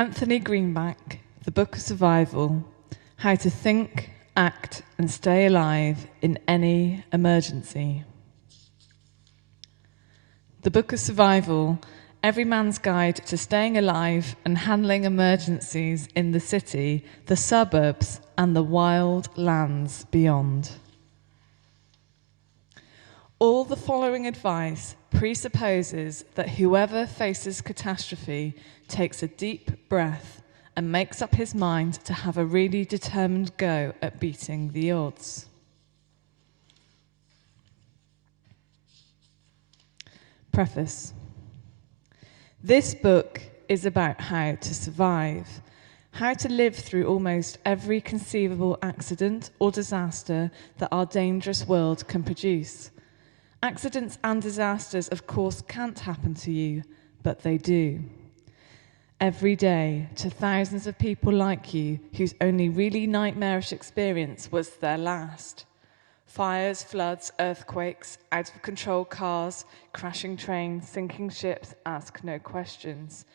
Anthony Greenbank, The Book of Survival, How to Think, Act and Stay Alive in Any Emergency. The Book of Survival, Every Man's Guide to Staying Alive and Handling Emergencies in the City, the Suburbs and the Wild Lands Beyond. All the following advice presupposes that whoever faces catastrophe takes a deep breath and makes up his mind to have a really determined go at beating the odds. Preface. This book is about how to survive, how to live through almost every conceivable accident or disaster that our dangerous world can produce. Accidents and disasters, of course, can't happen to you, but they do. Every day, to thousands of people like you whose only really nightmarish experience was their last. Fires, floods, earthquakes, out-of-control cars, crashing trains, sinking ships, ask no questions.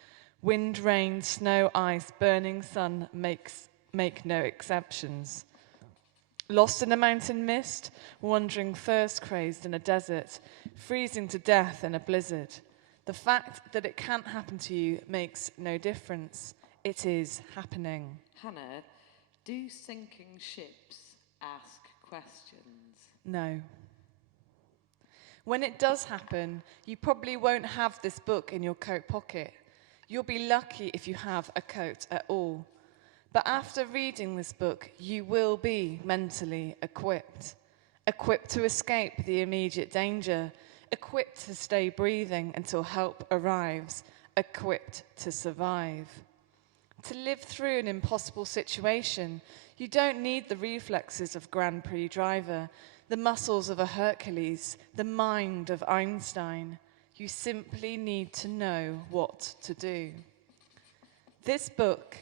Wind, rain, snow, ice, burning sun make no exceptions. Lost in a mountain mist, wandering thirst-crazed in a desert, freezing to death in a blizzard. The fact that it can't happen to you makes no difference. It is happening. Hannah, do sinking ships ask questions? No. When it does happen, you probably won't have this book in your coat pocket. You'll be lucky if you have a coat at all. But after reading this book, you will be mentally equipped. Equipped to escape the immediate danger. Equipped to stay breathing until help arrives. Equipped to survive. To live through an impossible situation, you don't need the reflexes of a Grand Prix driver, the muscles of a Hercules, the mind of Einstein. You simply need to know what to do. This book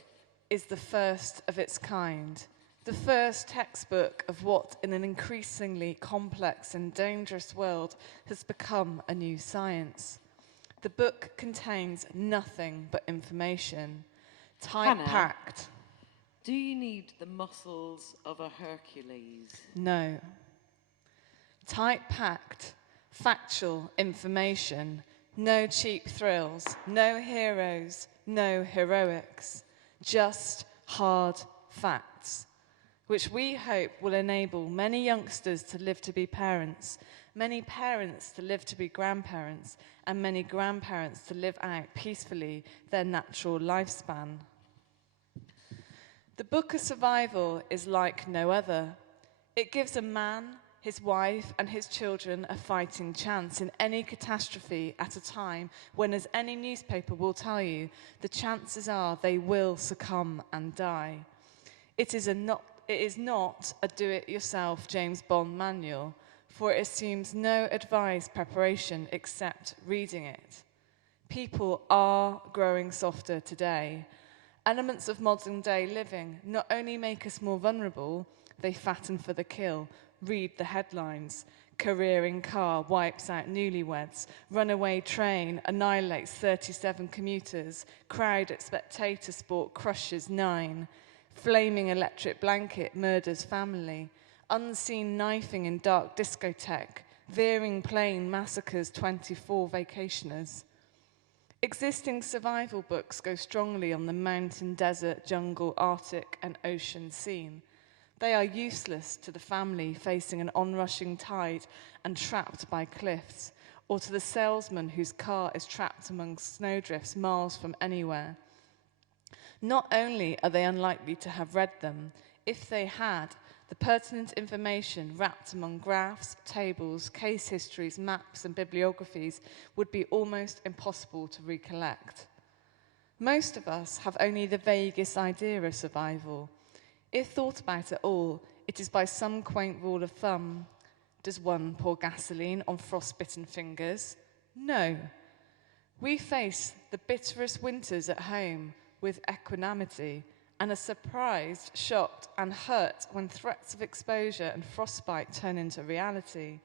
is the first of its kind, the first textbook of what in an increasingly complex and dangerous world has become a new science. The book contains nothing but information, tight-packed. Do you need the muscles of a Hercules? No. Tight-packed, factual information, no cheap thrills, no heroes, no heroics. Just hard facts, which we hope will enable many youngsters to live to be parents, many parents to live to be grandparents, and many grandparents to live out peacefully their natural lifespan. The Book of Survival is like no other. It gives a man, his wife, and his children a fighting chance in any catastrophe at a time when, as any newspaper will tell you, the chances are they will succumb and die. It is not a do-it-yourself James Bond manual, for it assumes no advised preparation except reading it. People are growing softer today. Elements of modern-day living not only make us more vulnerable, they fatten for the kill. Read the headlines. Careering car wipes out newlyweds. Runaway train annihilates 37 commuters. Crowd at spectator sport crushes 9. Flaming electric blanket murders family. Unseen knifing in dark discotheque. Veering plane massacres 24 vacationers. Existing survival books go strongly on the mountain, desert, jungle, Arctic and ocean scene. They are useless to the family facing an onrushing tide and trapped by cliffs, or to the salesman whose car is trapped among snowdrifts miles from anywhere. Not only are they unlikely to have read them, if they had, the pertinent information wrapped among graphs, tables, case histories, maps and bibliographies would be almost impossible to recollect. Most of us have only the vaguest idea of survival. If thought about at all, it is by some quaint rule of thumb. Does one pour gasoline on frostbitten fingers? No. We face the bitterest winters at home with equanimity and are surprised, shocked, and hurt when threats of exposure and frostbite turn into reality.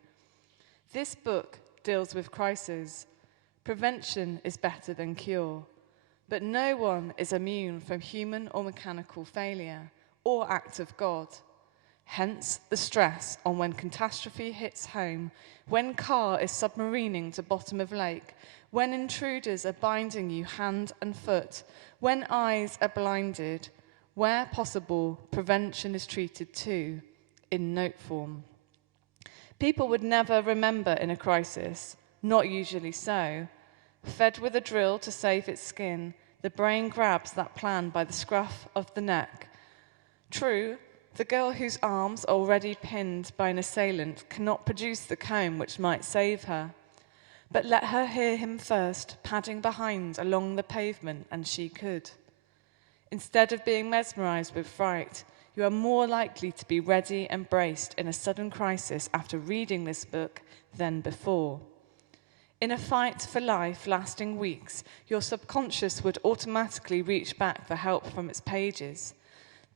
This book deals with crisis. Prevention is better than cure. But no one is immune from human or mechanical failure or act of God. Hence the stress on when catastrophe hits home, when car is submarining to bottom of lake, when intruders are binding you hand and foot, when eyes are blinded. Where possible, prevention is treated too, in note form. People would never remember in a crisis, not usually so. Fed with a drill to save its skin, the brain grabs that plan by the scruff of the neck. True, the girl whose arms are already pinned by an assailant cannot produce the comb which might save her. But let her hear him first, padding behind along the pavement, and she could. Instead of being mesmerized with fright, you are more likely to be ready and braced in a sudden crisis after reading this book than before. In a fight for life lasting weeks, your subconscious would automatically reach back for help from its pages.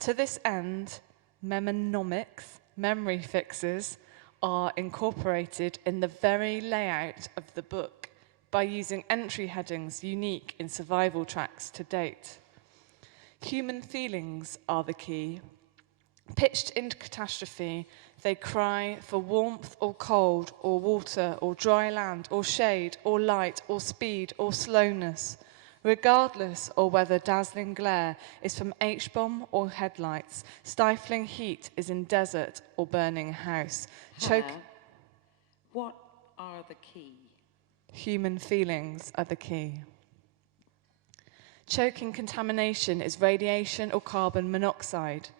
To this end, mnemonomics, memory fixes, are incorporated in the very layout of the book by using entry headings unique in survival tracks to date. Human feelings are the key. Pitched into catastrophe, they cry for warmth or cold or water or dry land or shade or light or speed or slowness, regardless of whether dazzling glare is from H-bomb or headlights, stifling heat is in desert or burning house. What are the key? Human feelings are the key. Choking contamination is radiation or carbon monoxide.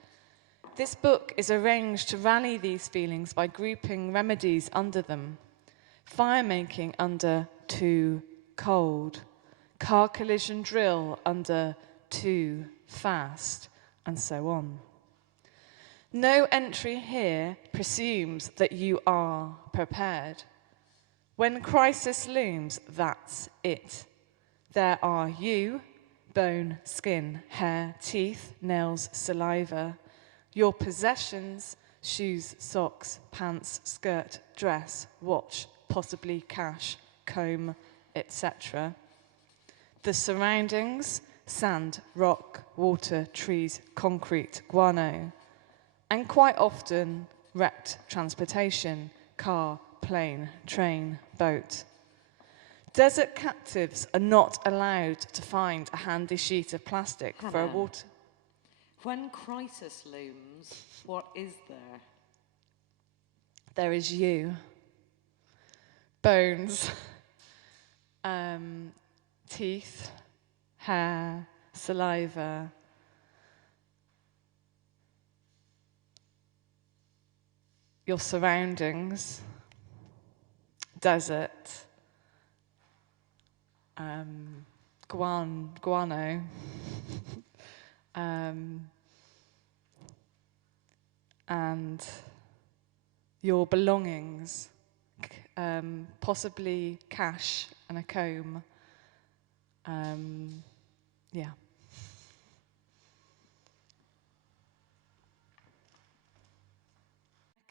This book is arranged to rally these feelings by grouping remedies under them. Fire making under too cold. Car collision drill under too fast, and so on. No entry here presumes that you are prepared. When crisis looms, that's it. There are you, bone, skin, hair, teeth, nails, saliva. Your possessions, shoes, socks, pants, skirt, dress, watch, possibly cash, comb, etc. The surroundings, sand, rock, water, trees, concrete, guano. And quite often, wrecked transportation, car, plane, train, boat. Desert captives are not allowed to find a handy sheet of plastic for a water. When crisis looms, what is there? There is you. Bones, teeth, hair, saliva. Your surroundings, desert, guano, and your belongings, possibly cash and a comb. Yeah.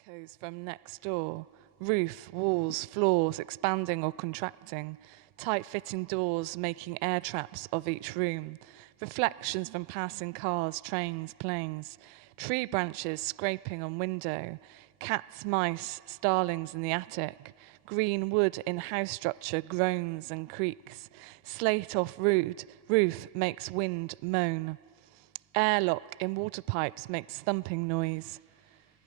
Echoes from next door, roof, walls, floors expanding or contracting, tight-fitting doors making air traps of each room, reflections from passing cars, trains, planes, tree branches scraping on window, cats, mice, starlings in the attic, green wood in house structure groans and creaks, slate off roof makes wind moan, airlock in water pipes makes thumping noise.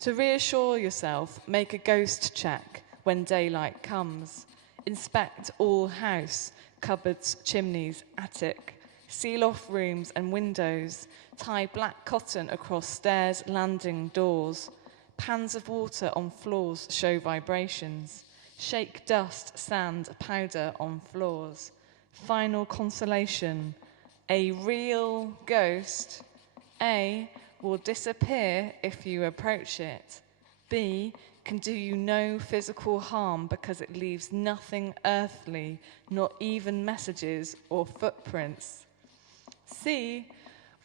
To reassure yourself, make a ghost check when daylight comes. Inspect all house, cupboards, chimneys, attic. Seal off rooms and windows. Tie black cotton across stairs, landing, doors. Pans of water on floors show vibrations. Shake dust, sand, powder on floors. Final consolation. A real ghost, A, will disappear if you approach it. B, can do you no physical harm because it leaves nothing earthly, not even messages or footprints. C,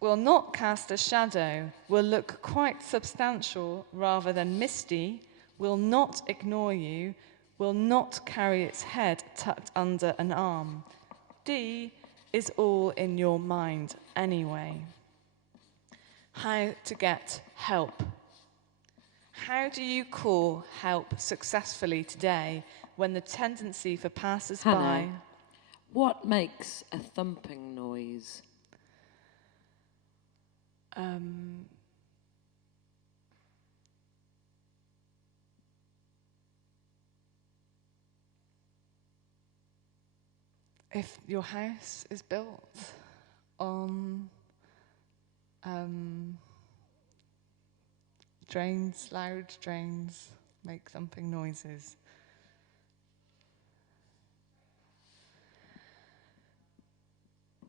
will not cast a shadow, will look quite substantial rather than misty, will not ignore you, will not carry its head tucked under an arm. D, is all in your mind anyway. How to get help. How do you call help successfully today when the tendency for passers-by... Hannah, what makes a thumping noise? If your house is built on drains, loud drains make thumping noises.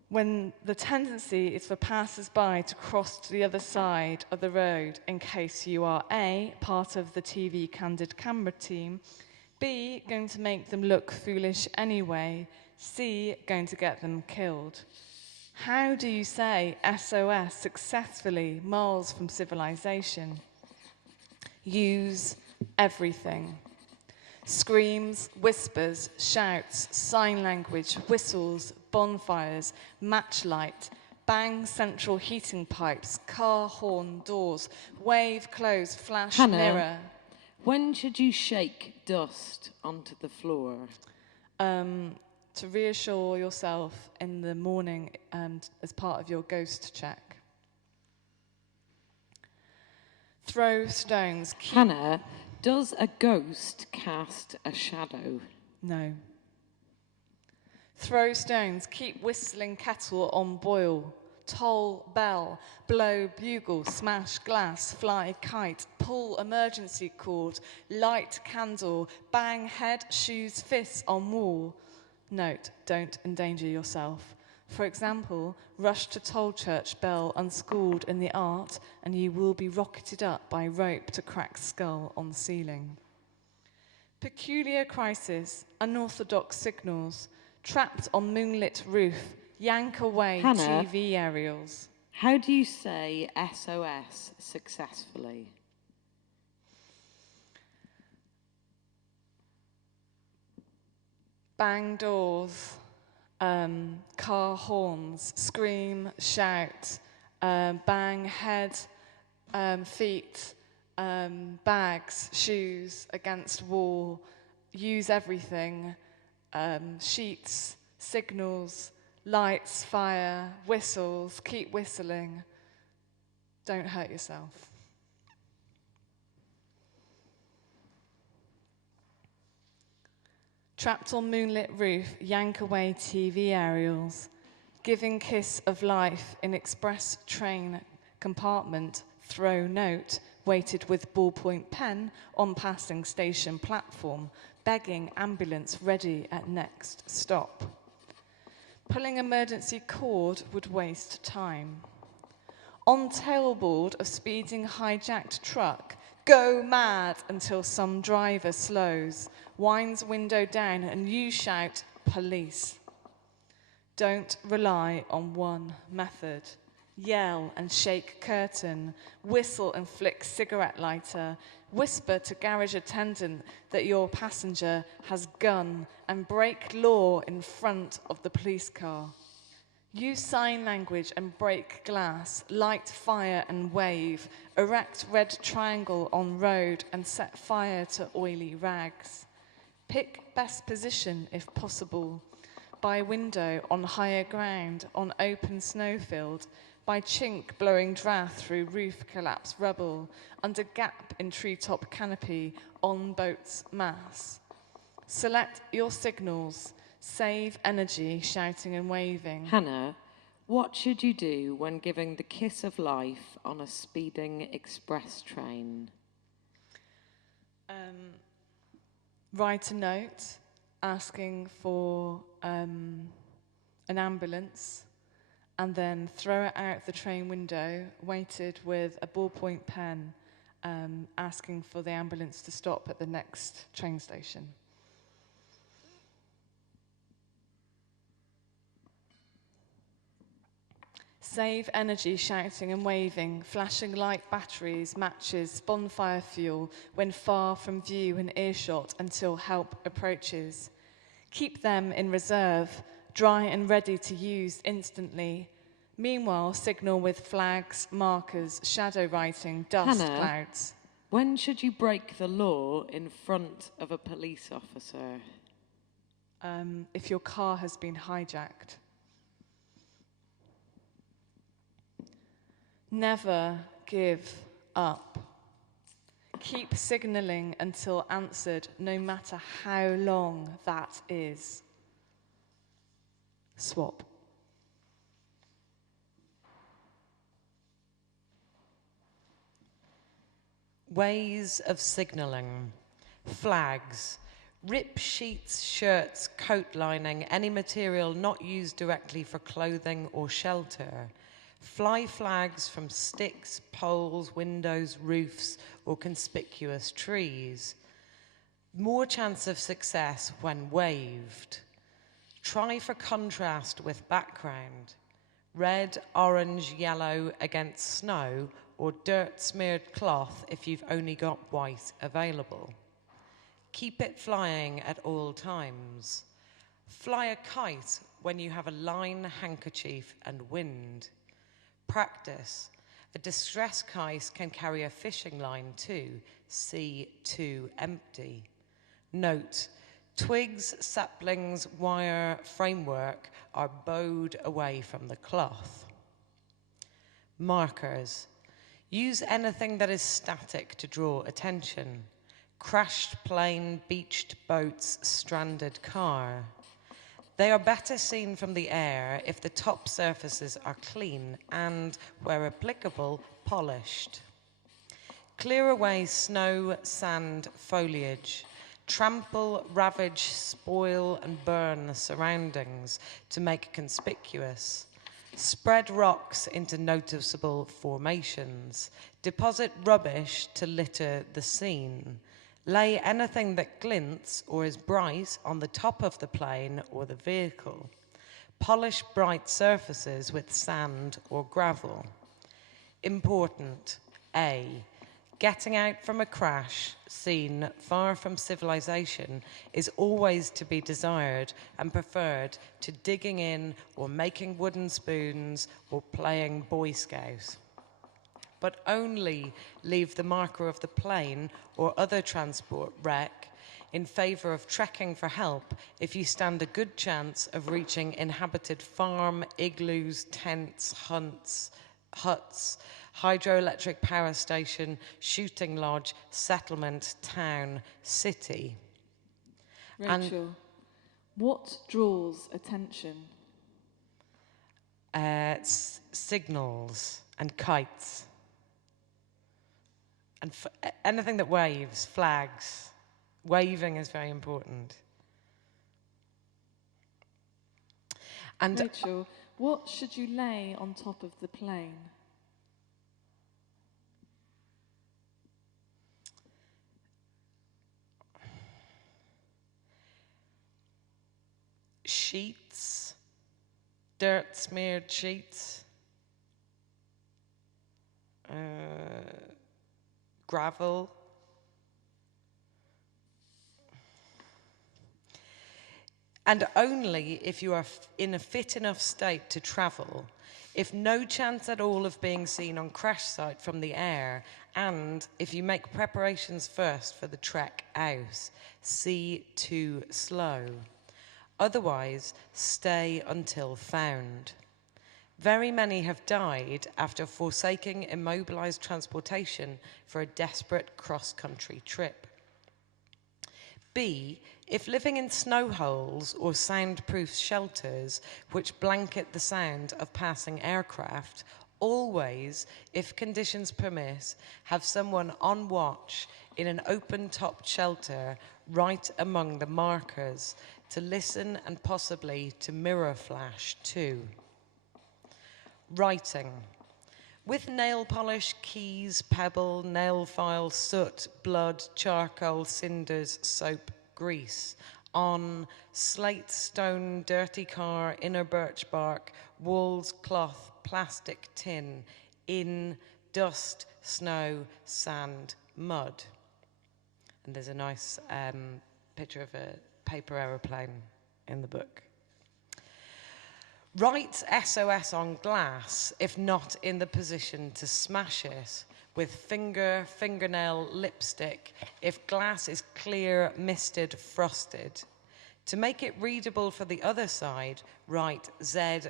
When the tendency is for passers-by to cross to the other side of the road in case you are A, part of the TV candid camera team, B, going to make them look foolish anyway, C, going to get them killed. How do you say SOS successfully miles from civilization? Use everything. Screams, whispers, shouts, sign language, whistles, bonfires, matchlight, bang central heating pipes, car horn doors, wave close, flash Hannah, mirror. When should you shake dust onto the floor? To reassure yourself in the morning and as part of your ghost check. Throw stones. Hannah, does a ghost cast a shadow? No. Throw stones. Keep whistling kettle on boil. Toll bell. Blow bugle. Smash glass. Fly kite. Pull emergency cord. Light candle. Bang head, shoes, fists on wall. Note, don't endanger yourself. For example, rush to toll church bell unschooled in the art and you will be rocketed up by rope to crack skull on ceiling. Peculiar crisis, unorthodox signals, trapped on moonlit roof, yank away Hannah, TV aerials. How do you say SOS successfully? Bang doors, car horns, scream, shout, bang head, feet, bags, shoes against wall, use everything, sheets, signals, lights, fire, whistles, keep whistling, don't hurt yourself. Trapped on moonlit roof, yank away TV aerials. Giving kiss of life in express train compartment, throw note, weighted with ballpoint pen on passing station platform, begging ambulance ready at next stop. Pulling emergency cord would waste time. On tailboard of speeding hijacked truck, go mad until some driver slows, winds window down and you shout, police. Don't rely on one method. Yell and shake curtain, whistle and flick cigarette lighter, whisper to garage attendant that your passenger has gun and break law in front of the police car. Use sign language and break glass, light fire and wave, erect red triangle on road and set fire to oily rags. Pick best position if possible. By window, on higher ground, on open snowfield, by chink blowing draft through roof collapse rubble, under gap in treetop canopy, on boat's mass. Select your signals. Save energy, shouting and waving. Hannah, what should you do when giving the kiss of life on a speeding express train? Write a note asking for an ambulance and then throw it out the train window, weighted with a ballpoint pen, asking for the ambulance to stop at the next train station. Save energy, shouting and waving, flashing light batteries, matches, bonfire fuel when far from view and earshot until help approaches. Keep them in reserve, dry and ready to use instantly. Meanwhile, signal with flags, markers, shadow writing, dust Hannah? clouds. When should you break the law in front of a police officer? If your car has been hijacked. Never give up. Keep signalling until answered, no matter how long that is. Swap. Ways of signalling. Flags. Rip sheets, shirts, coat lining, any material not used directly for clothing or shelter. Fly flags from sticks, poles, windows, roofs, or conspicuous trees. More chance of success when waved. Try for contrast with background. Red, orange, yellow against snow, or dirt-smeared cloth if you've only got white available. Keep it flying at all times. Fly a kite when you have a line, handkerchief, and wind. Practice. A distress kite can carry a fishing line too. See too empty. Note, twigs, saplings, wire, framework are bowed away from the cloth. Markers. Use anything that is static to draw attention. Crashed plane, beached boats, stranded car. They are better seen from the air if the top surfaces are clean and, where applicable, polished. Clear away snow, sand, foliage. Trample, ravage, spoil, and burn the surroundings to make conspicuous. Spread rocks into noticeable formations. Deposit rubbish to litter the scene. Lay anything that glints or is bright on the top of the plane or the vehicle. Polish bright surfaces with sand or gravel. Important. A. Getting out from a crash, scene far from civilization, is always to be desired and preferred to digging in or making wooden spoons or playing Boy Scout. But only leave the marker of the plane or other transport wreck in favour of trekking for help if you stand a good chance of reaching inhabited farm, igloos, tents, huts, hydroelectric power station, shooting lodge, settlement, town, city. Rachel, what draws attention? Signals and kites. And anything that waves, flags. Waving is very important. And Rachel, what should you lay on top of the plane? sheets, dirt-smeared sheets, gravel. And only if you are in a fit enough state to travel, if no chance at all of being seen on crash site from the air, and if you make preparations first for the trek out, see too slow. Otherwise, stay until found. Very many have died after forsaking immobilized transportation for a desperate cross-country trip. B, if living in snow holes or soundproof shelters which blanket the sound of passing aircraft, always, if conditions permit, have someone on watch in an open-topped shelter right among the markers to listen and possibly to mirror flash too. Writing. With nail polish, keys, pebble, nail file, soot, blood, charcoal, cinders, soap, grease. On slate, stone, dirty car, inner birch bark, walls, cloth, plastic, tin. In dust, snow, sand, mud. And there's a nice picture of a paper aeroplane in the book. Write SOS on glass if not in the position to smash it with fingernail, lipstick if glass is clear, misted, frosted. To make it readable for the other side, write ZOZ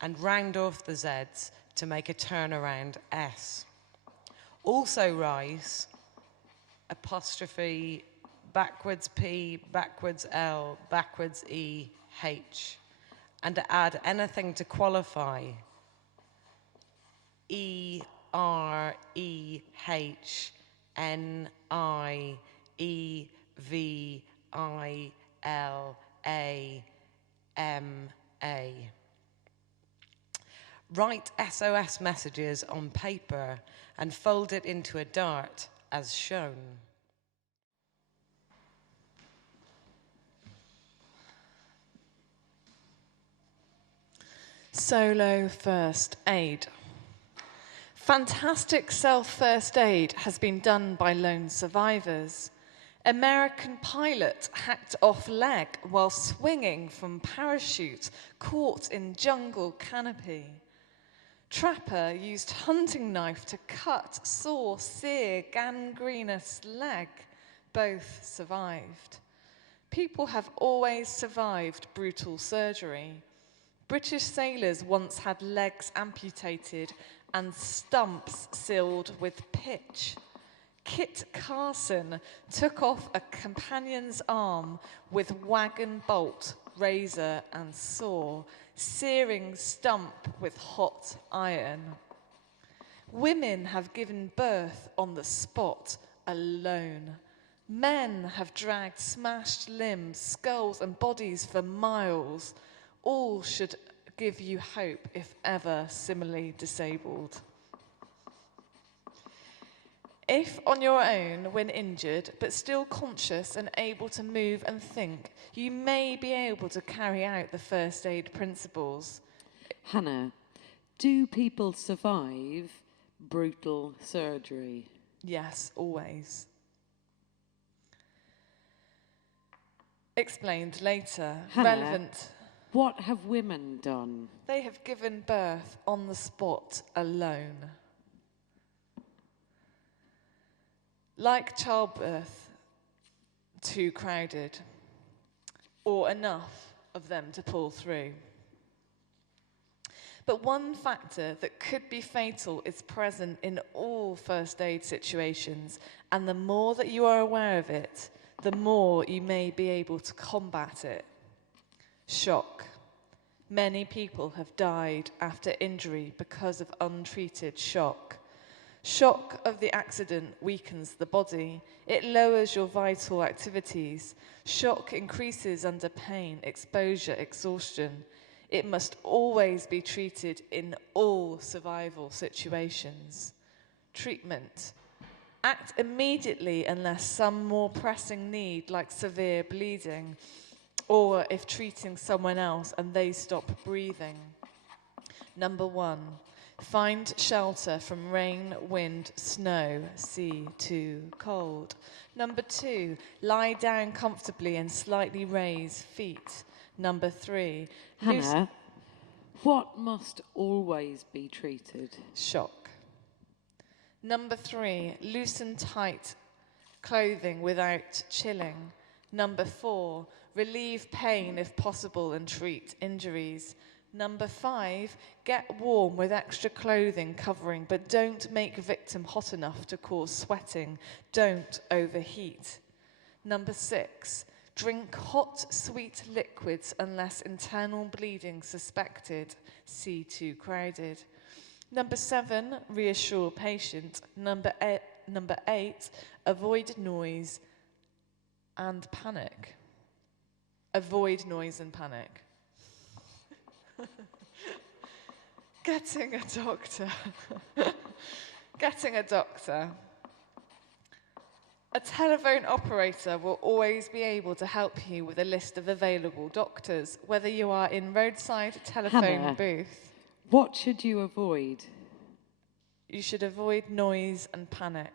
and round off the Z's to make a turnaround S. Also write apostrophe backwards P, backwards L, backwards E, H, and to add anything to qualify. E, R, E, H, N, I, E, V, I, L, A, M, A. Write SOS messages on paper and fold it into a dart as shown. Solo first aid. Fantastic self-first aid has been done by lone survivors. American pilot hacked off leg while swinging from parachute, caught in jungle canopy. Trapper used hunting knife to cut, saw, sear gangrenous leg. Both survived. People have always survived brutal surgery. British sailors once had legs amputated and stumps sealed with pitch. Kit Carson took off a companion's arm with wagon bolt, razor and saw, searing stump with hot iron. Women have given birth on the spot alone. Men have dragged smashed limbs, skulls and bodies for miles. All should give you hope if ever similarly disabled. If on your own, when injured, but still conscious and able to move and think, you may be able to carry out the first aid principles. Hannah, do people survive brutal surgery? Yes, always. Explained later. Hannah, Relevant. What have women done? They have given birth on the spot alone. Like childbirth, too crowded, or enough of them to pull through. But one factor that could be fatal is present in all first aid situations, and the more that you are aware of it, the more you may be able to combat it. Shock. Many people have died after injury because of untreated shock. Shock of the accident weakens the body. It lowers your vital activities. Shock increases under pain, exposure, exhaustion. It must always be treated in all survival situations. Treatment. Act immediately unless some more pressing need, like severe bleeding, or if treating someone else and they stop breathing. Number 1, find shelter from rain, wind, snow, sea, too cold. Number 2, lie down comfortably and slightly raise feet. Number 3, Hannah, what must always be treated? shock. Number 3, loosen tight clothing without chilling. Number 4, relieve pain if possible and treat injuries. Number 5, get warm with extra clothing covering, but don't make victim hot enough to cause sweating. Don't overheat. Number 6, drink hot, sweet liquids unless internal bleeding suspected. See too crowded. Number 7, reassure patient. Number 8, avoid noise and panic. Avoid noise and panic. Getting a doctor. Getting a doctor. A telephone operator will always be able to help you with a list of available doctors, whether you are in roadside telephone Hannah, booth. What should you avoid? You should avoid noise and panic.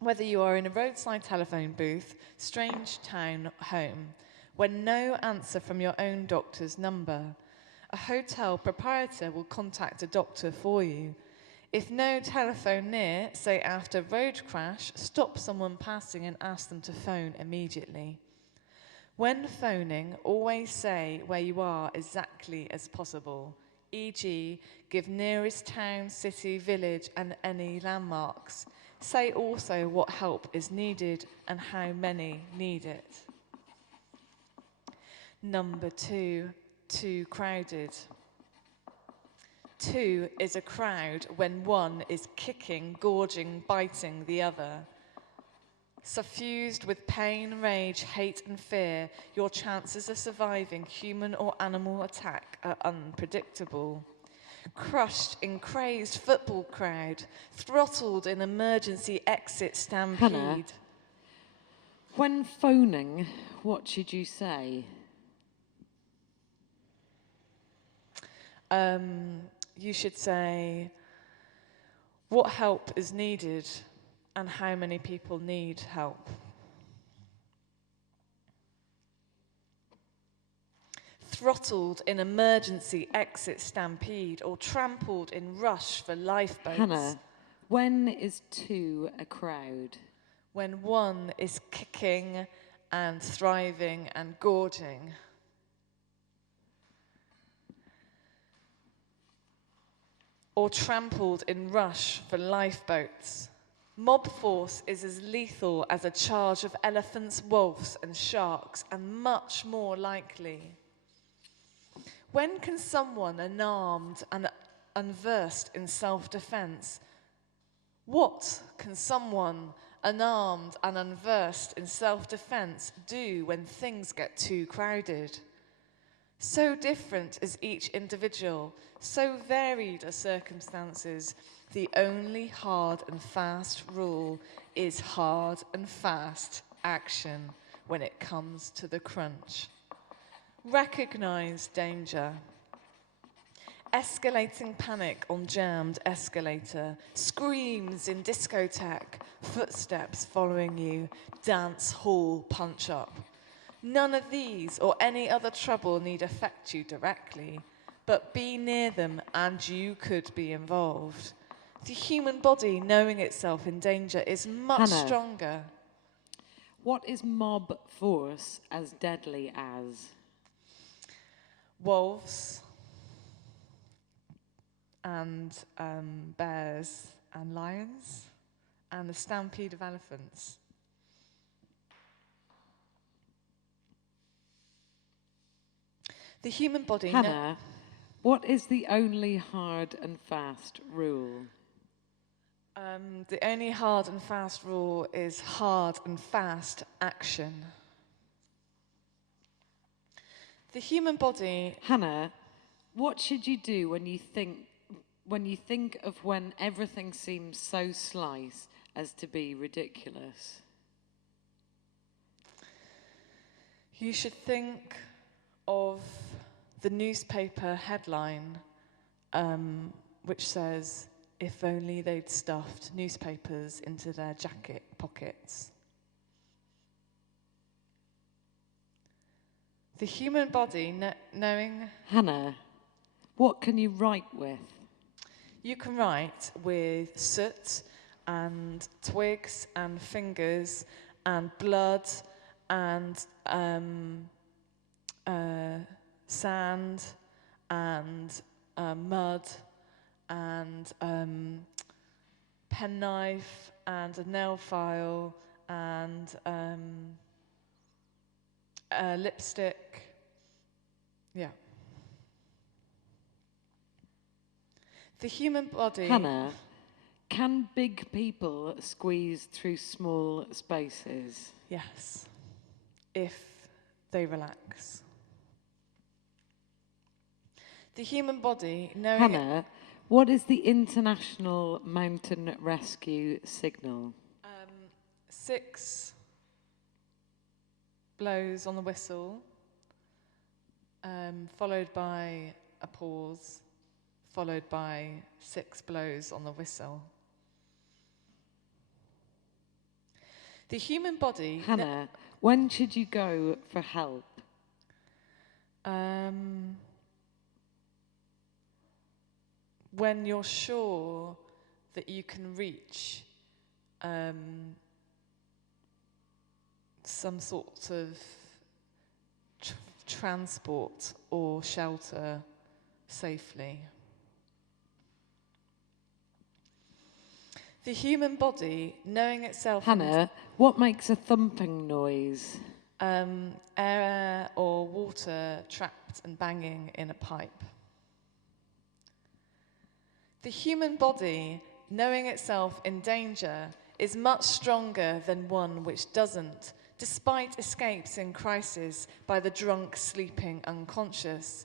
Whether you are in a roadside telephone booth, strange town, home, when no answer from your own doctor's number, a hotel proprietor will contact a doctor for you. If no telephone near, say after road crash, stop someone passing and ask them to phone immediately. When phoning, always say where you are exactly as possible, e.g., give nearest town, city, village, and any landmarks. Say also what help is needed and how many need it. Number 2, too crowded. 2 is a crowd when one is kicking, gorging, biting the other. Suffused with pain, rage, hate, and fear, your chances of surviving human or animal attack are unpredictable. Crushed in crazed football crowd, throttled in emergency exit stampede. Hannah, when phoning, what should you say? You should say what help is needed and how many people need help. Throttled in emergency exit stampede or trampled in rush for lifeboats. Hannah, when is 2 a crowd? When 1 is kicking and thriving and gorging. Or trampled in rush for lifeboats. Mob force is as lethal as a charge of elephants, wolves, and sharks, and much more likely. When can someone unarmed and unversed in self-defense? What can someone unarmed and unversed in self-defense do when things get too crowded? So different is each individual, so varied are circumstances. The only hard and fast rule is hard and fast action when it comes to the crunch. Recognize danger. Escalating panic on jammed escalator. Screams in discotheque. Footsteps following you. Dance hall punch up. None of these or any other trouble need affect you directly, but be near them and you could be involved. The human body, knowing itself in danger, is much Hannah, stronger. What is mob force as deadly as? Wolves and bears and lions and the stampede of elephants. The human body... Hannah, what is the only hard and fast rule? The only hard and fast rule is hard and fast action. The human body... Hannah, what should you do when you think of when everything seems so slice as to be ridiculous? You should think of the newspaper headline, which says, "If only they'd stuffed newspapers into their jacket pockets." The human body, knowing... Hannah, what can you write with? You can write with soot and twigs and fingers and blood and sand and mud and penknife and a nail file and lipstick. Yeah. The human body... Hannah, can big people squeeze through small spaces? Yes, if they relax. The human body, knowing... Hannah, what is the International Mountain Rescue Signal? 6 blows on the whistle, followed by a pause, followed by 6 blows on the whistle. The human body... Hannah, when should you go for help? When you're sure that you can reach some sort of transport or shelter safely. The human body, knowing itself... Hannah, what makes a thumping noise? Air or water trapped and banging in a pipe. The human body, knowing itself in danger, is much stronger than one which doesn't, despite escapes in crisis by the drunk sleeping unconscious.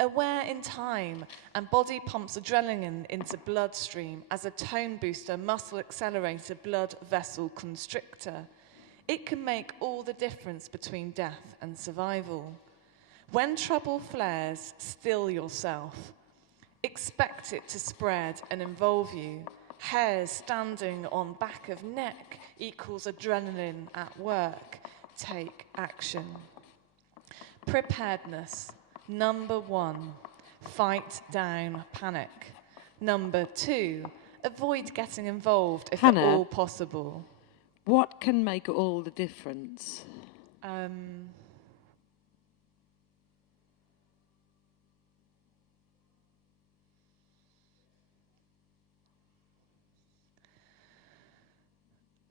Aware in time, and body pumps adrenaline into bloodstream as a tone booster, muscle accelerator, blood vessel constrictor. It can make all the difference between death and survival. When trouble flares, still yourself. Expect it to spread and involve you. Hairs standing on back of neck equals adrenaline at work. Take action. Preparedness. Number 1, fight down panic. Number 2, avoid getting involved if Hannah, at all possible. What can make all the difference?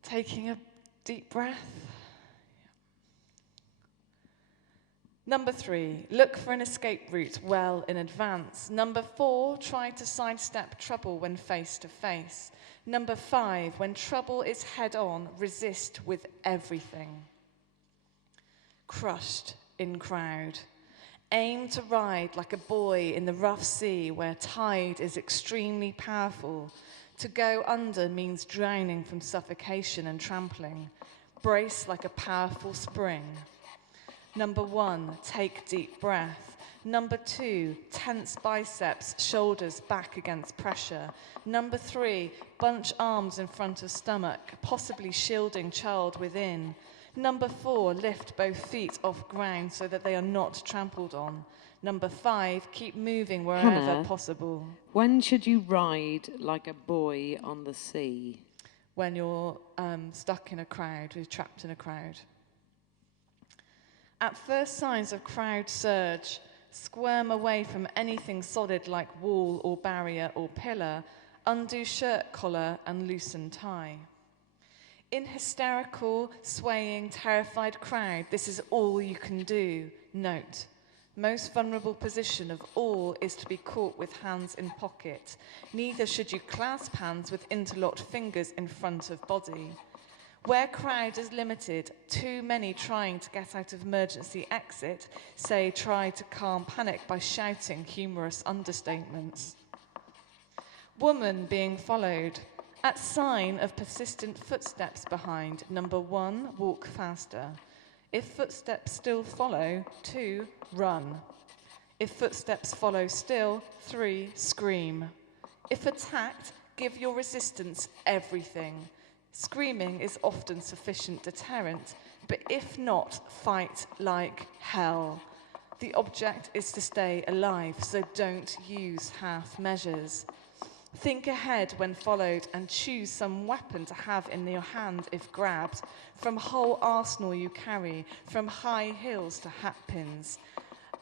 Taking a deep breath. Number 3, look for an escape route well in advance. Number 4, try to sidestep trouble when face to face. Number 5, when trouble is head on, resist with everything. Crushed in crowd. Aim to ride like a buoy in the rough sea where tide is extremely powerful. To go under means drowning from suffocation and trampling. Brace like a powerful spring. Number 1, take deep breath. Number 2, tense biceps, shoulders back against pressure. Number 3, bunch arms in front of stomach, possibly shielding child within. Number 4, lift both feet off ground so that they are not trampled on. Number 5, keep moving wherever Hannah, possible. When should you ride like a buoy on the sea? When you're stuck in a crowd, you're trapped in a crowd. At first signs of crowd surge, squirm away from anything solid like wall or barrier or pillar, undo shirt collar and loosen tie. In hysterical, swaying, terrified crowd, this is all you can do. Note, most vulnerable position of all is to be caught with hands in pocket. Neither should you clasp hands with interlocked fingers in front of body. Where crowd is limited, too many trying to get out of emergency exit, say try to calm panic by shouting humorous understatements. Woman being followed. At sign of persistent footsteps behind, number 1, walk faster. If footsteps still follow, 2, run. If footsteps follow still, 3, scream. If attacked, give your resistance everything. Screaming is often sufficient deterrent, but if not, fight like hell. The object is to stay alive, so don't use half measures. Think ahead when followed and choose some weapon to have in your hand if grabbed, from whole arsenal you carry, from high heels to hat pins.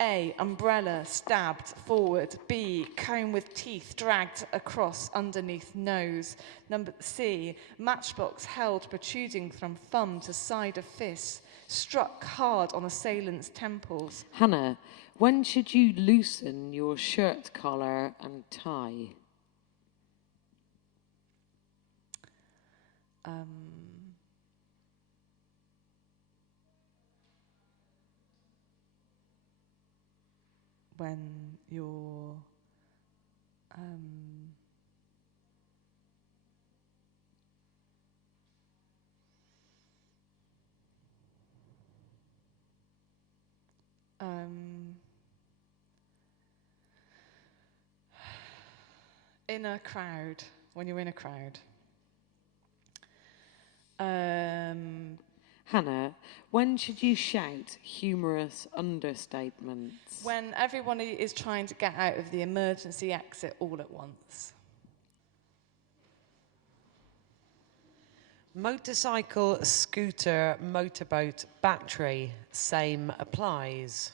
A, umbrella, stabbed forward. B, comb with teeth dragged across underneath nose. Number C, matchbox held protruding from thumb to side of fist, struck hard on assailant's temples. Hannah, when should you loosen your shirt collar and tie? When you're in a crowd, when you're in a crowd. Hannah, when should you shout humorous understatements? When everyone is trying to get out of the emergency exit all at once. Motorcycle, scooter, motorboat, battery, same applies.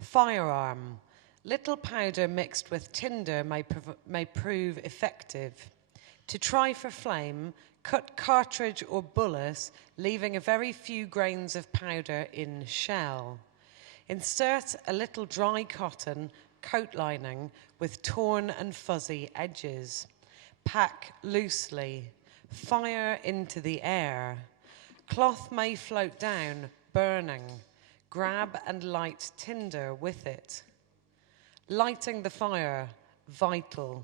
Firearm. Little powder mixed with tinder may prove effective. To try for flame, cut cartridge or bullet, leaving a very few grains of powder in shell. Insert a little dry cotton coat lining with torn and fuzzy edges. Pack loosely. Fire into the air. Cloth may float down, burning. Grab and light tinder with it. Lighting the fire, vital.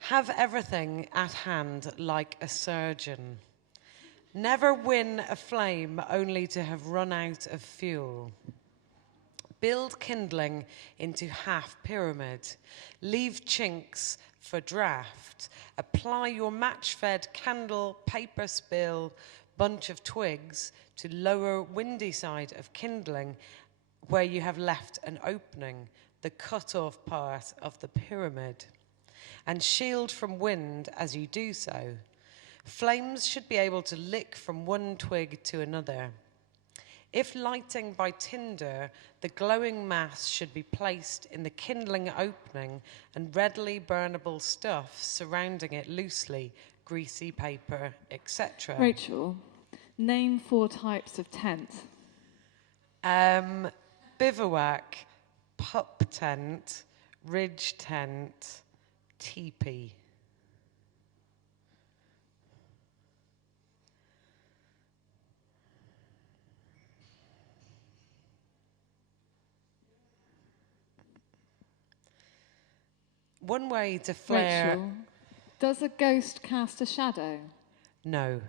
Have everything at hand like a surgeon. Never win a flame only to have run out of fuel. Build kindling into half pyramid. Leave chinks for draft. Apply your match-fed candle, paper spill, bunch of twigs to lower windy side of kindling where you have left an opening, the cut-off part of the pyramid, and shield from wind as you do so. Flames should be able to lick from one twig to another. If lighting by tinder, the glowing mass should be placed in the kindling opening and readily burnable stuff surrounding it loosely, greasy paper, etc. Rachel, name 4 types of tent. Bivouac, pup tent, ridge tent, teepee. One way to flare... Rachel, does a ghost cast a shadow? No.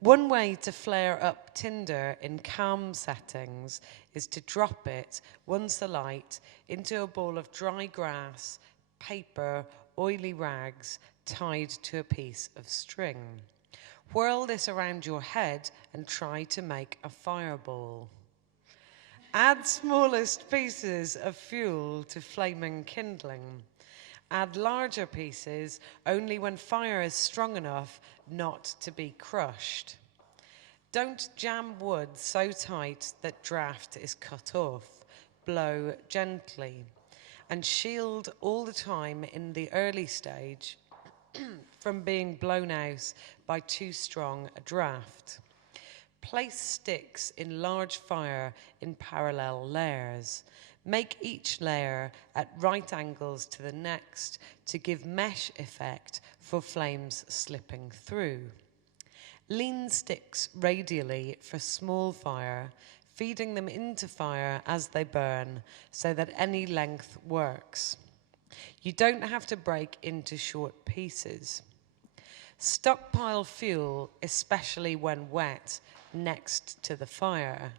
One way to flare up tinder in calm settings is to drop it, once alight, into a ball of dry grass, paper, oily rags tied to a piece of string. Whirl this around your head and try to make a fireball. Add smallest pieces of fuel to flaming kindling. Add larger pieces only when fire is strong enough not to be crushed. Don't jam wood so tight that draft is cut off. Blow gently. And shield all the time in the early stage from being blown out by too strong a draft. Place sticks in large fire in parallel layers. Make each layer at right angles to the next to give mesh effect for flames slipping through. Lean sticks radially for small fire, feeding them into fire as they burn so that any length works. You don't have to break into short pieces. Stockpile fuel, especially when wet, next to the fire,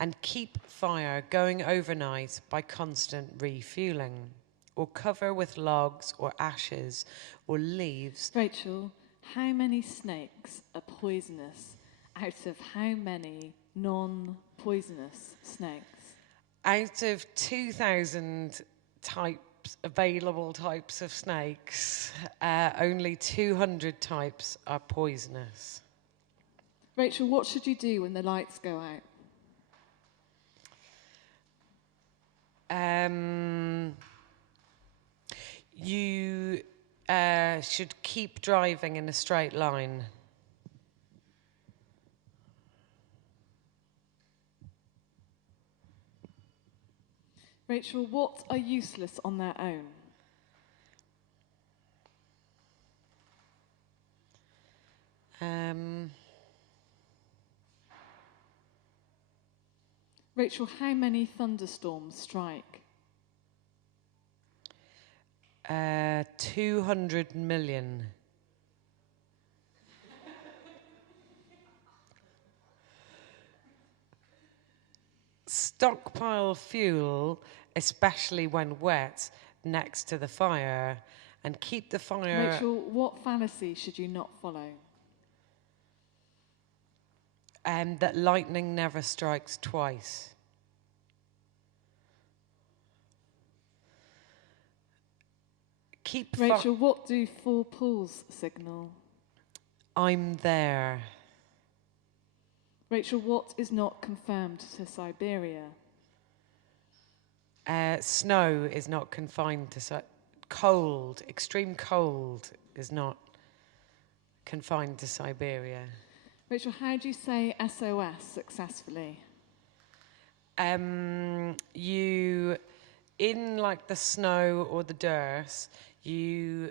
and keep fire going overnight by constant refueling, or cover with logs or ashes or leaves. Rachel, how many snakes are poisonous out of how many non-poisonous snakes? Out of 2,000 available types of snakes, only 200 types are poisonous. Rachel, what should you do when the lights go out? You should keep driving in a straight line. Rachel, what are useless on their own? Rachel, how many thunderstorms strike? 200 million. Stockpile fuel, especially when wet, next to the fire, and keep the fire. Rachel, what fallacy should you not follow? That lightning never strikes twice. Keep Rachel, what do 4 pools signal? I'm there. Rachel, what is not confirmed to Siberia? Snow is not confined to cold. Extreme cold is not confined to Siberia. Rachel, how do you say SOS successfully? You, in like the snow or the dirt, you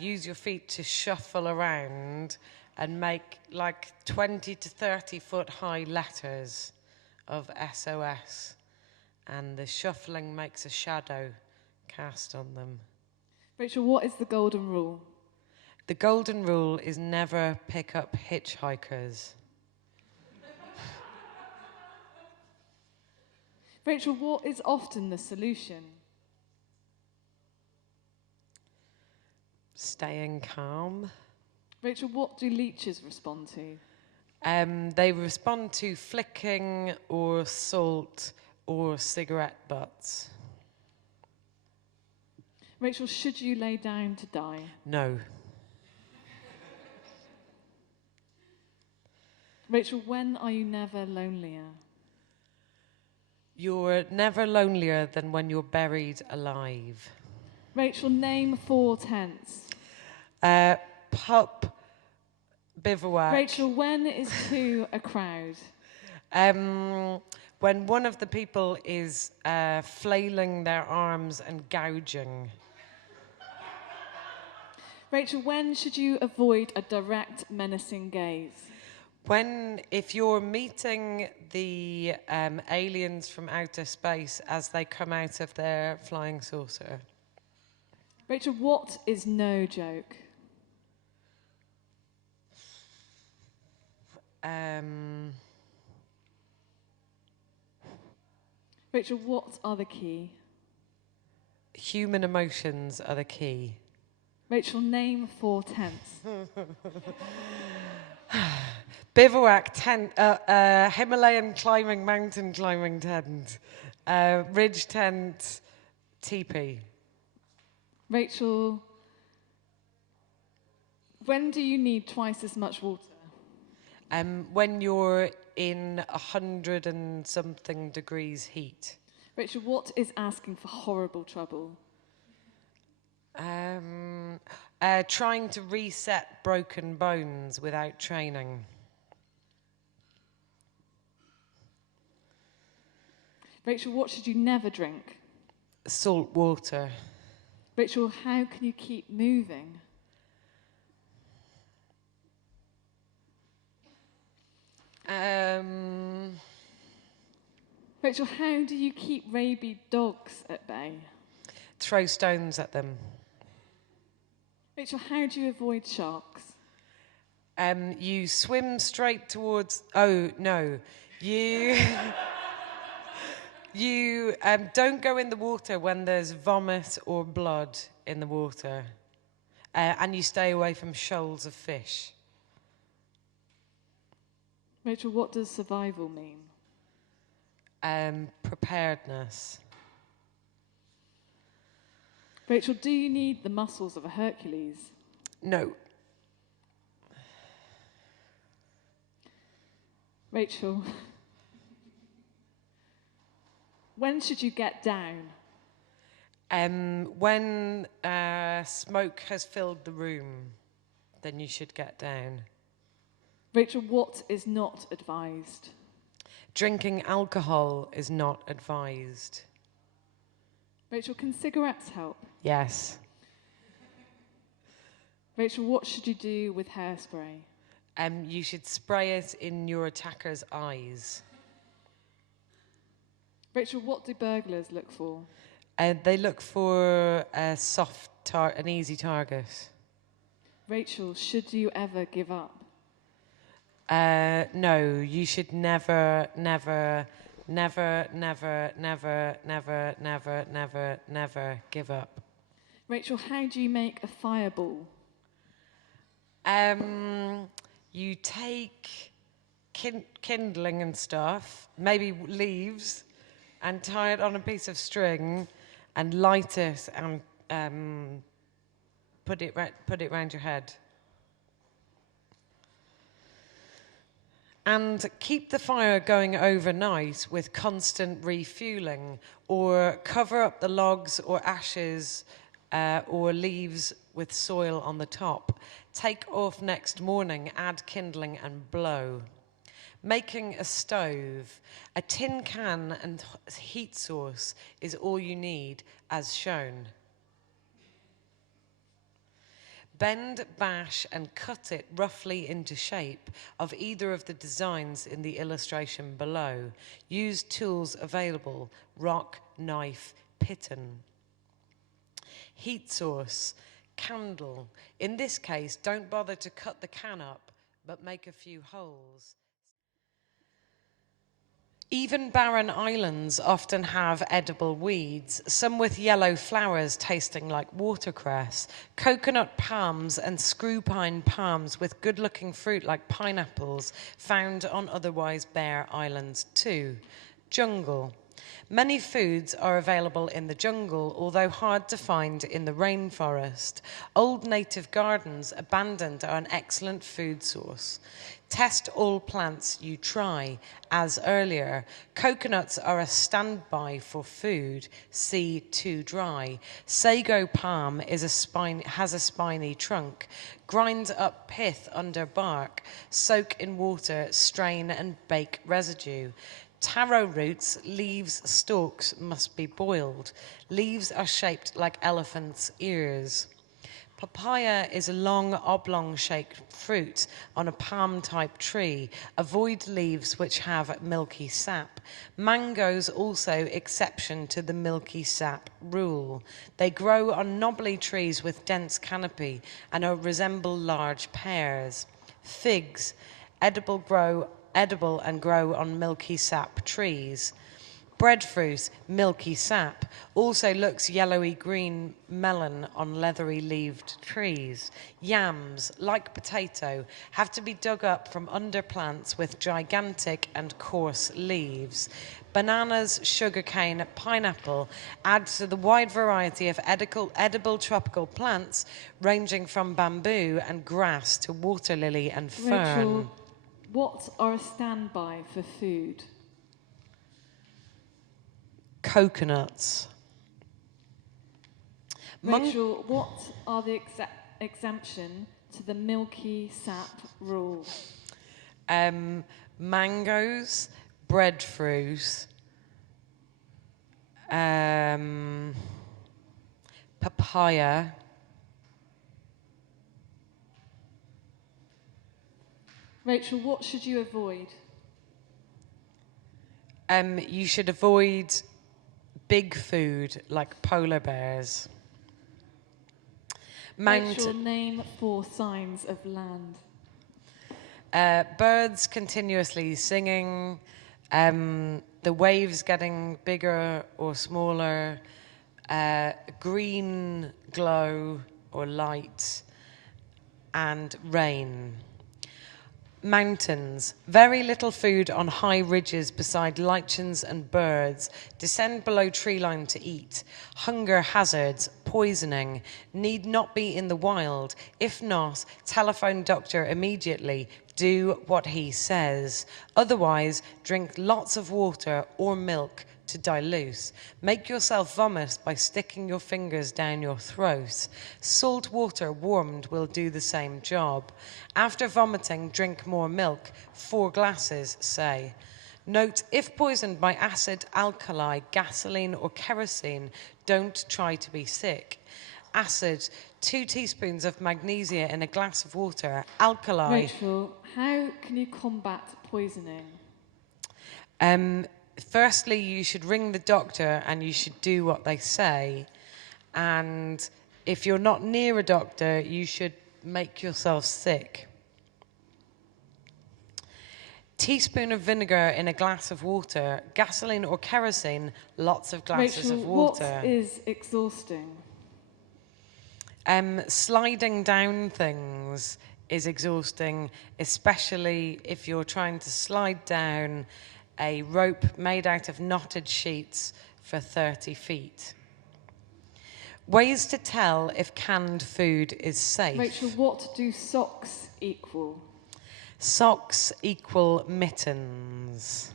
use your feet to shuffle around and make like 20 to 30 foot high letters of SOS. And the shuffling makes a shadow cast on them. Rachel, what is the golden rule? The golden rule is never pick up hitchhikers. Rachel, what is often the solution? Staying calm. Rachel, what do leeches respond to? They respond to flicking or salt or cigarette butts. Rachel, should you lay down to die? No. Rachel, when are you never lonelier? You're never lonelier than when you're buried alive. Rachel, name 4 tents. Pup, bivouac. Rachel, when is 2 a crowd? When one of the people is flailing their arms and gouging. Rachel, when should you avoid a direct, menacing gaze? If you're meeting the aliens from outer space as they come out of their flying saucer. Rachel, what is no joke? Rachel, what are the key? Human emotions are the key. Rachel, name 4 tents. Bivouac tent, Himalayan climbing, mountain climbing tent, ridge tent, teepee. Rachel, when do you need twice as much water? When you're in 100 and something degrees heat. Rachel, what is asking for horrible trouble? Trying to reset broken bones without training. Rachel, what should you never drink? Salt water. Rachel, how can you keep moving? Rachel, how do you keep rabid dogs at bay? Throw stones at them. Rachel, how do you avoid sharks? You swim straight towards. Oh no, you you don't go in the water when there's vomit or blood in the water, and you stay away from shoals of fish. Rachel, what does survival mean? Preparedness. Rachel, do you need the muscles of a Hercules? No. Rachel, when should you get down? When smoke has filled the room, then you should get down. Rachel, what is not advised? Drinking alcohol is not advised. Rachel, can cigarettes help? Yes. Rachel, what should you do with hairspray? You should spray it in your attacker's eyes. Rachel, what do burglars look for? They look for an easy target. Rachel, should you ever give up? No, you should never give up. Rachel, how do you make a fireball? You take kindling and stuff, maybe leaves, and tie it on a piece of string, and light it, and put it round your head. And keep the fire going overnight with constant refueling, or cover up the logs or ashes or leaves with soil on the top. Take off next morning, add kindling and blow. Making a stove. A tin can and heat source is all you need, as shown. Bend, bash, and cut it roughly into shape of either of the designs in the illustration below. Use tools available: rock, knife, piton. Heat source, candle. In this case, don't bother to cut the can up, but make a few holes. Even barren islands often have edible weeds, some with yellow flowers tasting like watercress, coconut palms and screw pine palms with good-looking fruit like pineapples found on otherwise bare islands too. Jungle. Many foods are available in the jungle, although hard to find in the rainforest. Old native gardens abandoned are an excellent food source. Test all plants you try. As earlier, coconuts are a standby for food. See too dry. Sago palm has a spiny trunk. Grind up pith under bark. Soak in water, strain and bake residue. Taro roots, leaves, stalks must be boiled. Leaves are shaped like elephants' ears. Papaya is a long, oblong-shaped fruit on a palm-type tree. Avoid leaves which have milky sap. Mangoes also exception to the milky sap rule. They grow on knobbly trees with dense canopy and resemble large pears. Figs, edible and grow on milky sap trees. Breadfruit, milky sap, also looks yellowy green melon on leathery leaved trees. Yams, like potato, have to be dug up from under plants with gigantic and coarse leaves. Bananas, sugarcane, pineapple add to the wide variety of edible tropical plants ranging from bamboo and grass to water lily and fern. Rachel, what are a standby for food? Coconuts. Rachel, what are the exemption to the milky sap rule? Mangoes, breadfruit, papaya, Rachel, what should you avoid? you should avoid big food like polar bears. Rachel, name 4 signs of land. Birds continuously singing, the waves getting bigger or smaller, green glow or light, and rain. Mountains. Very little food on high ridges beside lichens and birds. Descend below tree line to eat. Hunger hazards, poisoning. Need not be in the wild. If not, telephone doctor immediately. Do what he says. Otherwise, drink lots of water or milk to dilute. Make yourself vomit by sticking your fingers down your throat. Salt water warmed will do the same job. After vomiting, drink more milk, 4 glasses, say. Note, if poisoned by acid, alkali, gasoline or kerosene, don't try to be sick. Acid, 2 teaspoons of magnesia in a glass of water. Alkali. Rachel, how can you combat poisoning? Firstly, you should ring the doctor and you should do what they say. And if you're not near a doctor, you should make yourself sick. Teaspoon of vinegar in a glass of water. Gasoline or kerosene, lots of glasses Rachel, of water. what is exhausting? Sliding down things is exhausting, especially if you're trying to slide down a rope made out of knotted sheets for 30 feet. Ways to tell if canned food is safe. Rachel, what do socks equal? Socks equal mittens.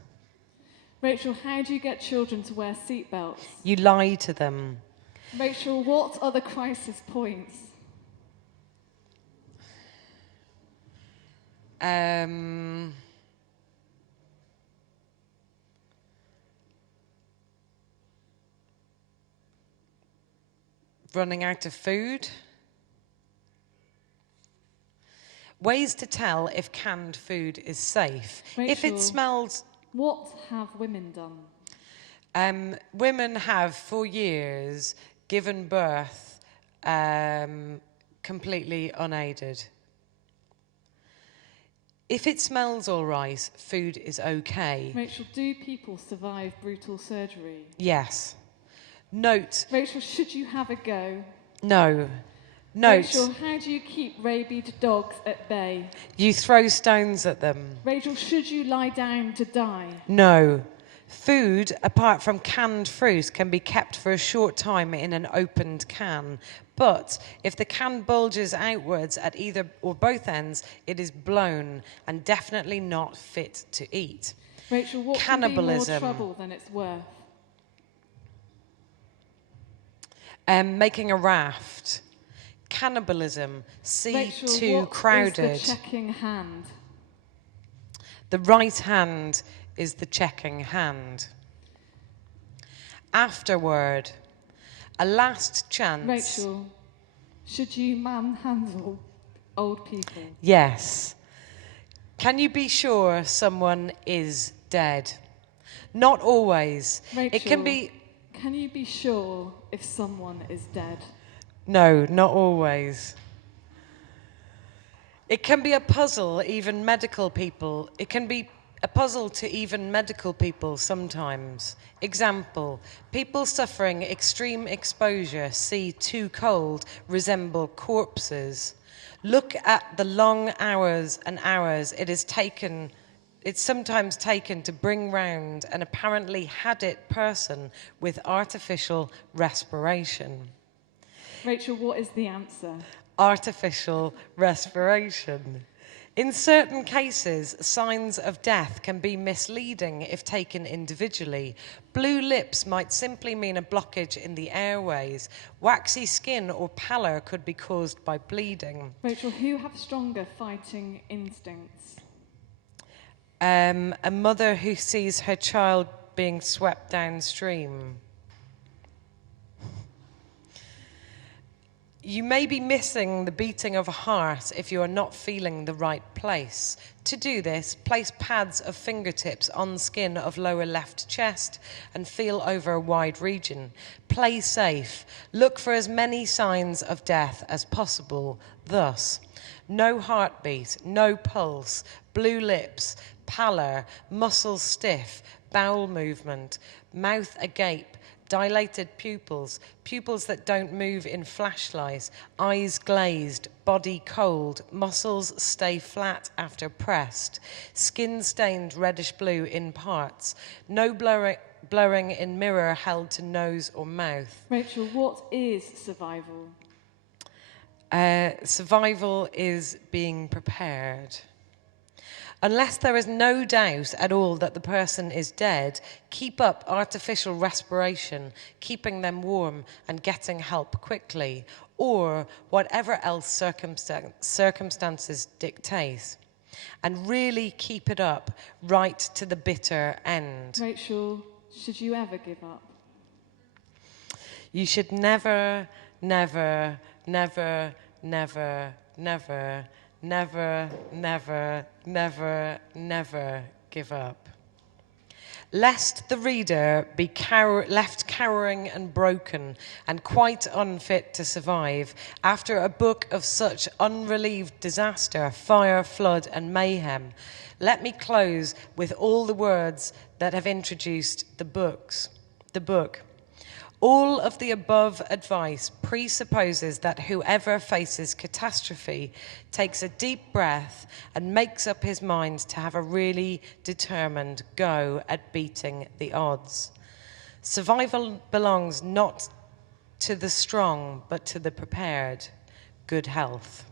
Rachel, how do you get children to wear seatbelts? You lie to them. Rachel, what are the crisis points? Running out of food. Ways to tell if canned food is safe. If it Rachel, smells... What have women done? Women have, for years, given birth completely unaided. If it smells all right, food is okay. Rachel, do people survive brutal surgery? Yes. Note. Rachel, should you have a go? No. Note. Rachel, how do you keep rabid dogs at bay? You throw stones at them. Rachel, should you lie down to die? No. Food, apart from canned fruit, can be kept for a short time in an opened can. But if the can bulges outwards at either or both ends, it is blown and definitely not fit to eat. Rachel, what Cannibalism. can be more trouble than it's worth? Making a raft. Cannibalism. Rachel, C2 what crowded. is the checking hand? The right hand is the checking hand. Afterward. A last chance. Rachel, should you manhandle old people? Yes. Can you be sure someone is dead? Not always. Rachel, It can be... Can you be sure if someone is dead? No, not always. It can be a puzzle, even medical people. It can be a puzzle to even medical people sometimes. Example, people suffering extreme exposure see too cold resemble corpses. Look at the long hours and hours it's sometimes taken to bring round an apparently had it person with artificial respiration. Rachel, what is the answer? Artificial respiration. In certain cases, signs of death can be misleading if taken individually. Blue lips might simply mean a blockage in the airways. Waxy skin or pallor could be caused by bleeding. Rachel, who have stronger fighting instincts? A mother who sees her child being swept downstream. You may be missing the beating of a heart if you are not feeling the right place. To do this, place pads of fingertips on skin of lower left chest and feel over a wide region. Play safe. Look for as many signs of death as possible. Thus, no heartbeat, no pulse, blue lips, pallor, muscles stiff, bowel movement, mouth agape, dilated pupils, pupils that don't move in flashlights, eyes glazed, body cold, muscles stay flat after pressed, skin stained reddish blue in parts, no blurring in mirror held to nose or mouth. Rachel, what is survival? Survival is being prepared. Unless there is no doubt at all that the person is dead, keep up artificial respiration, keeping them warm and getting help quickly, or whatever else circumstances dictate. And really keep it up right to the bitter end. Rachel, should you ever give up? You should never, never, never, never, never, never, never, never, never give up. Lest the reader be left cowering and broken and quite unfit to survive after a book of such unrelieved disaster, fire, flood, and mayhem, let me close with all the words that have introduced the book. All of the above advice presupposes that whoever faces catastrophe takes a deep breath and makes up his mind to have a really determined go at beating the odds. Survival belongs not to the strong, but to the prepared. Good health.